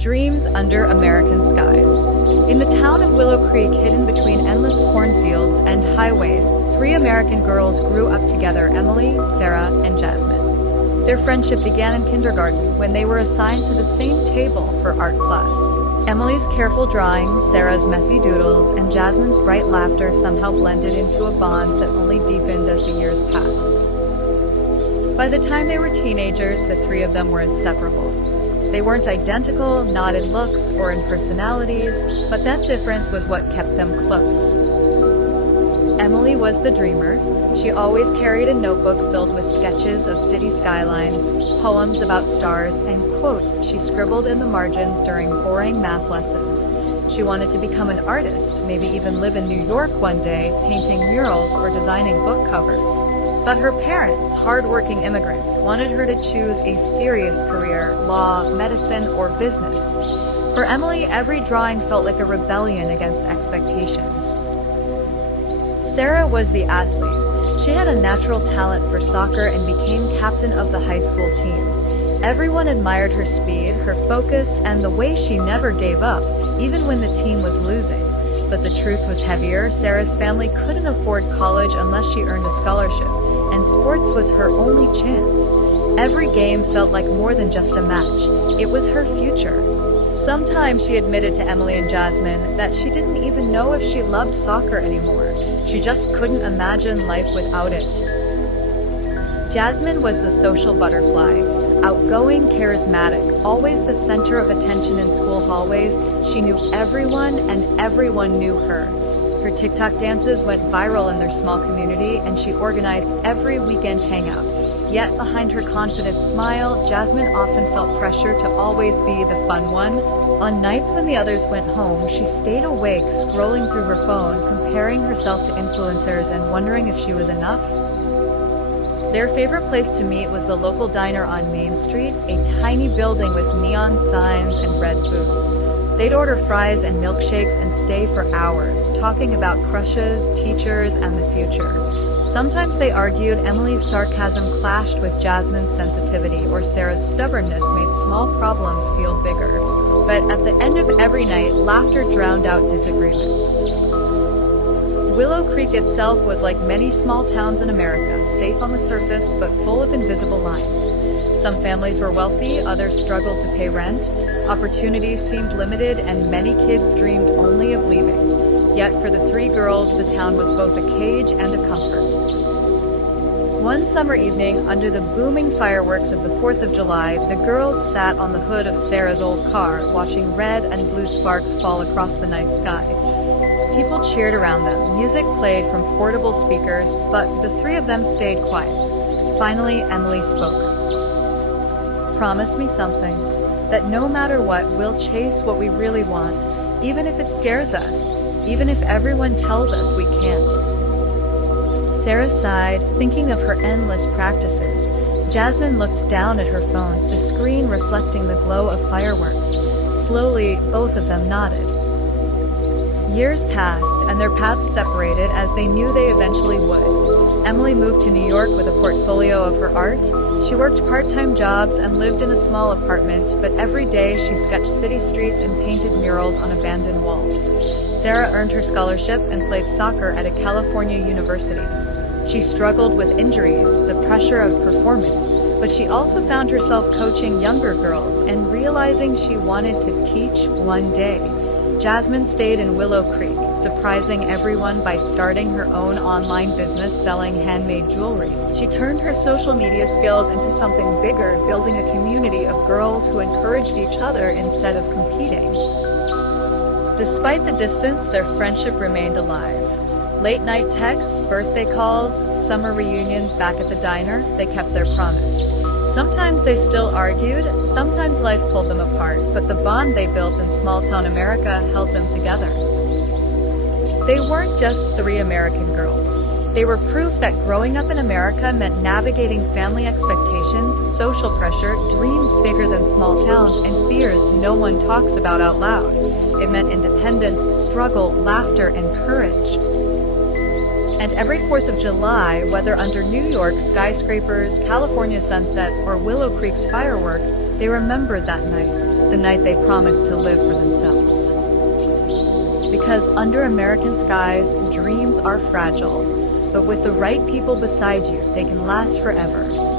Dreams under American skies. In the town of Willow Creek, hidden between endless cornfields and highways, three American girls grew up together: Emily, Sarah, and Jasmine. Their friendship began in kindergarten when they were assigned to the same table for art class. Emily's careful drawings, Sarah's messy doodles, and Jasmine's bright laughter somehow blended into a bond that only deepened as the years passed. By the time they were teenagers, the three of them were inseparable. They weren't identical, not in looks or in personalities, but that difference was what kept them close. Emily was the dreamer. She always carried a notebook filled with sketches of city skylines, poems about stars, and quotes she scribbled in the margins during boring math lessons. She wanted to become an artist, maybe even live in New York one day, painting murals or designing book covers. But her parents, hard-working immigrants, wanted her to choose a serious career: law, medicine, or business. For Emily, every drawing felt like a rebellion against expectations. Sarah was the athlete. She had a natural talent for soccer and became captain of the high school team. Everyone admired her speed, her focus, and the way she never gave up, even when the team was losing. But the truth was heavier. Sarah's family couldn't afford college unless she earned a scholarship, and sports was her only chance. Every game felt like more than just a match. It was her future. Sometimes she admitted to Emily and Jasmine that she didn't even know if she loved soccer anymore. She just couldn't imagine life without it. Jasmine was the social butterfly, outgoing, charismatic, always the center of attention in school hallways. She knew everyone, and everyone knew her. Her TikTok dances went viral in their small community, and she organized every weekend hangout. Yet behind her confident smile, Jasmine often felt pressure to always be the fun one. On nights when the others went home, she stayed awake, scrolling through her phone, comparing herself to influencers and wondering if she was enough. Their favorite place to meet was the local diner on Main Street, a tiny building with neon signs and red booths. They'd order fries and milkshakes and stay for hours, talking about crushes, teachers, and the future. Sometimes they argued. Emily's sarcasm clashed with Jasmine's sensitivity, or Sarah's stubbornness made small problems feel bigger. But at the end of every night, laughter drowned out disagreements. Willow Creek itself was like many small towns in America, safe on the surface but full of invisible lines. Some families were wealthy, others struggled to pay rent. Opportunities seemed limited, and many kids dreamed only of leaving. Yet for the three girls, the town was both a cage and a comfort. One summer evening, under the booming fireworks of the 4th of July, the girls sat on the hood of Sarah's old car, watching red and blue sparks fall across the night sky. People cheered around them. Music played from portable speakers, but the three of them stayed quiet. Finally, Emily spoke. "Promise me something, that no matter what, we'll chase what we really want, even if it scares us, even if everyone tells us we can't." Sarah sighed, thinking of her endless practices. Jasmine looked down at her phone, the screen reflecting the glow of fireworks. Slowly, both of them nodded. Years passed, and their paths separated, as they knew they eventually would. Emily moved to New York with a portfolio of her art. She worked part-time jobs and lived in a small apartment, but every day she sketched city streets and painted murals on abandoned walls. Sarah earned her scholarship and played soccer at a California university. She struggled with injuries, the pressure of performance, but she also found herself coaching younger girls and realizing she wanted to teach one day. Jasmine stayed in Willow Creek, surprising everyone by starting her own online business selling handmade jewelry. She turned her social media skills into something bigger, building a community of girls who encouraged each other instead of competing. Despite the distance, their friendship remained alive. Late-night texts, birthday calls, summer reunions back at the diner, they kept their promise. Sometimes they still argued, sometimes life pulled them apart, but the bond they built in small-town America held them together. They weren't just three American girls. They were proof that growing up in America meant navigating family expectations, social pressure, dreams bigger than small towns, and fears no one talks about out loud. It meant independence, struggle, laughter, and courage. And every 4th of July, whether under New York's skyscrapers, California sunsets, or Willow Creek's fireworks, they remembered that night. the night they promised to live for themselves. Because under American skies, dreams are fragile, but with the right people beside you, they can last forever.